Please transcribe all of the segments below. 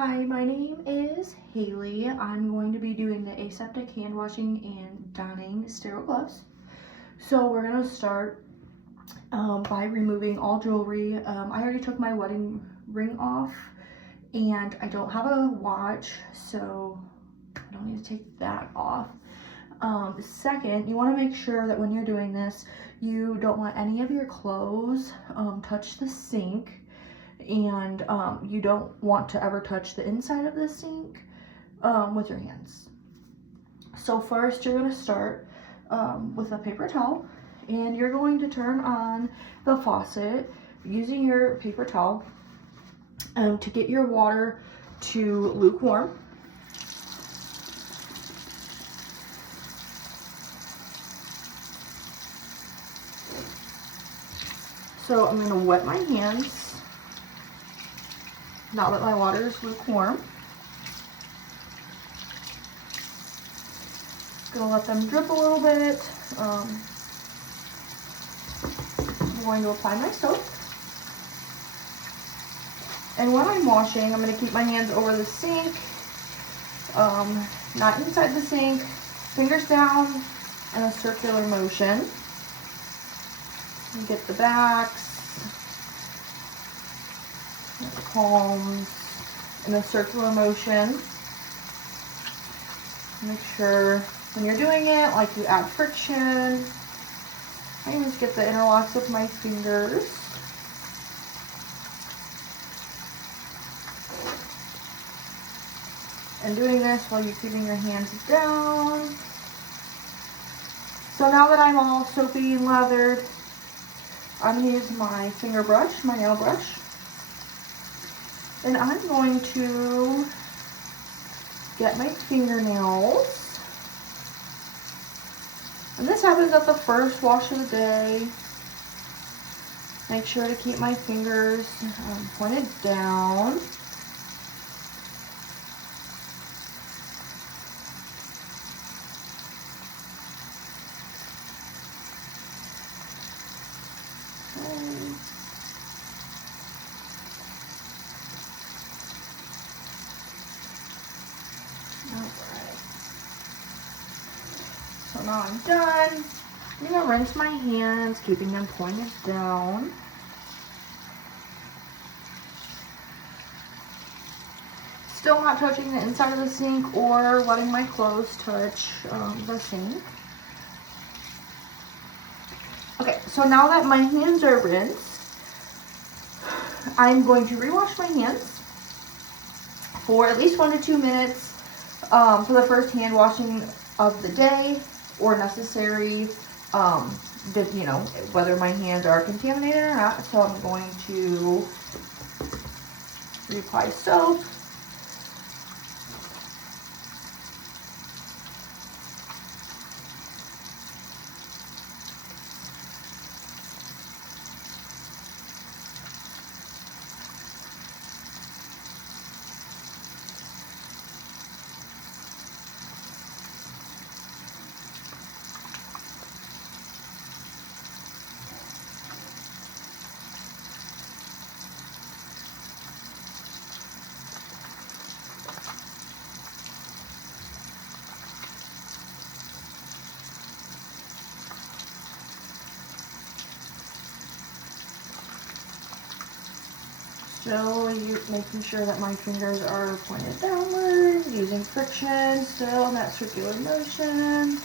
Hi, my name is Haley. I'm going to be doing the aseptic hand washing and donning sterile gloves. So we're going to start by removing all jewelry. I already took my wedding ring off and I don't have a watch, so I don't need to take that off. Second, you want to make sure that when you're doing this, you don't let any of your clothes touch the sink. And you don't want to ever touch the inside of the sink with your hands. So first you're going to start with a paper towel, and you're going to turn on the faucet using your paper towel to get your water to lukewarm. So I'm going to wet my hands. Not that my water is lukewarm. Gonna let them drip a little bit. I'm going to apply my soap. And when I'm washing, I'm gonna keep my hands over the sink, not inside the sink, fingers down in a circular motion. And get the backs, the palms in a circular motion. Make sure when you're doing it, like, you add friction. I always get the interlocks with my fingers. And doing this while you're keeping your hands down. So now that I'm all soapy and lathered, I'm going to use my finger brush, my nail brush. And I'm going to get my fingernails. And this happens at the first wash of the day. Make sure to keep my fingers pointed down. So now I'm done. I'm going to rinse my hands, keeping them pointed down. Still not touching the inside of the sink or letting my clothes touch the sink. Okay, so now that my hands are rinsed, I'm going to rewash my hands for at least 1 to 2 minutes for the first hand washing of the day, or necessary, you know, whether my hands are contaminated or not. So I'm going to reapply soap. Still making sure that my fingers are pointed downward, using friction, still in that circular motion.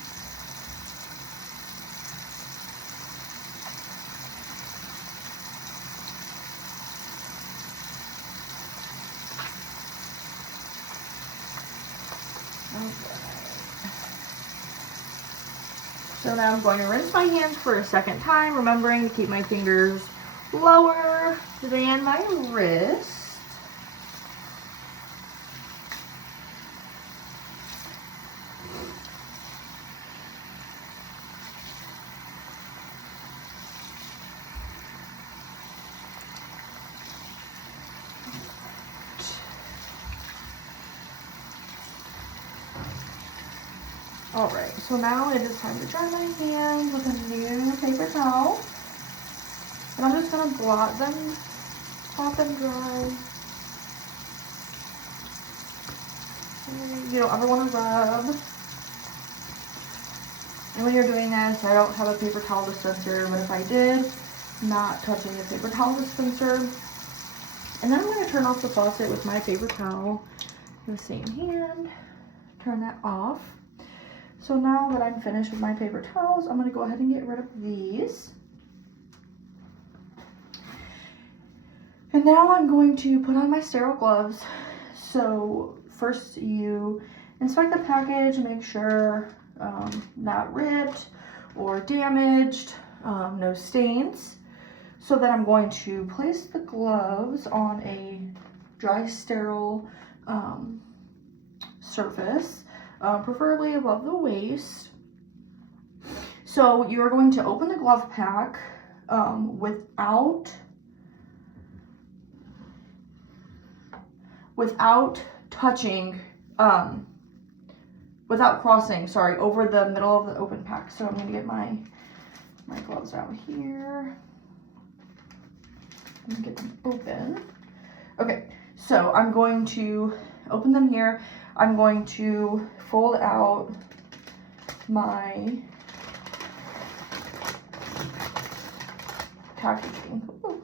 So now I'm going to rinse my hands for a second time, remembering to keep my fingers lower than my wrist. Alright, so now it is time to dry my hands with a new paper towel. And I'm just going to blot them dry. You don't ever want to rub. And when you're doing this, I don't have a paper towel dispenser, but if I did, not touching the paper towel dispenser. And then I'm going to turn off the faucet with my paper towel in the same hand. Turn that off. So now that I'm finished with my paper towels, I'm going to go ahead and get rid of these. And now I'm going to put on my sterile gloves. So first you inspect the package, make sure not ripped or damaged, no stains. So then I'm going to place the gloves on a dry, sterile surface, preferably above the waist. So you're going to open the glove pack without touching, without crossing, sorry, over the middle of the open pack. So I'm going to get my gloves out here. I'm gonna get them open. Okay, so I'm going to open them here. I'm going to fold out my packaging. Ooh.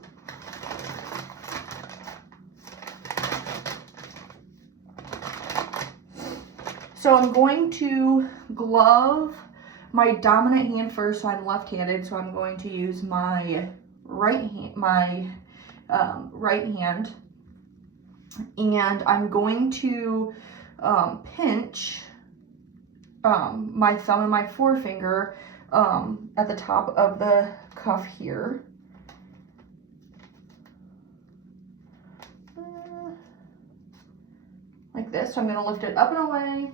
So I'm going to glove my dominant hand first. So I'm left-handed, so I'm going to use my right hand, and I'm going to pinch my thumb and my forefinger at the top of the cuff here. Like this. So I'm going to lift it up and away.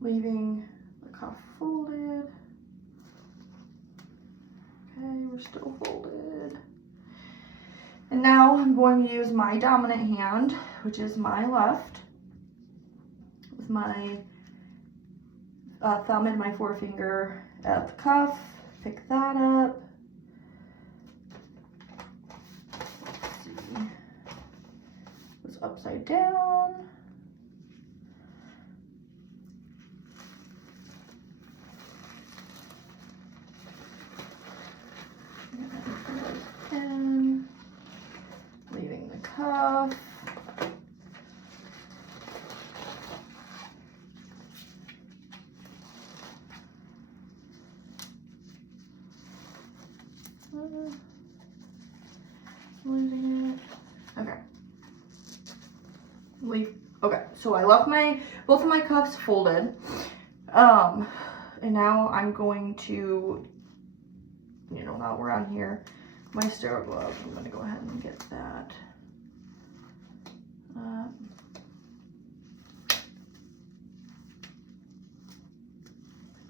Leaving the cuff folded. Okay, we're still folded. And now I'm going to use my dominant hand, which is my left, with my thumb and my forefinger at the cuff. Pick that up. Let's see. It's upside down. And leaving the cuff. Losing it. Okay. Okay, so I left both of my cuffs folded. And now I'm going to, now we're on here, my sterile gloves. I'm going to go ahead and get that.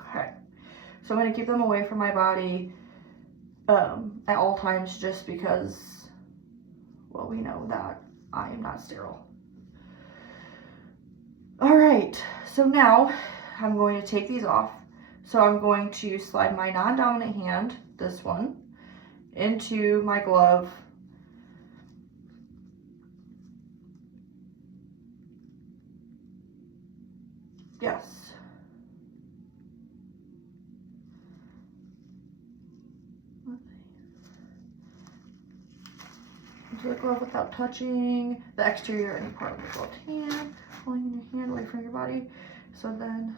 Okay, so I'm going to keep them away from my body at all times, just because, well, we know that I am not sterile. All right, so now I'm going to take these off. So I'm going to slide my non-dominant hand, this one, into my glove. Yes. Into the glove without touching the exterior or any part of the gloved hand. Pulling your hand away from your body. So then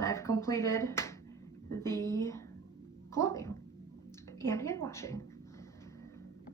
I've completed the gloving and hand washing.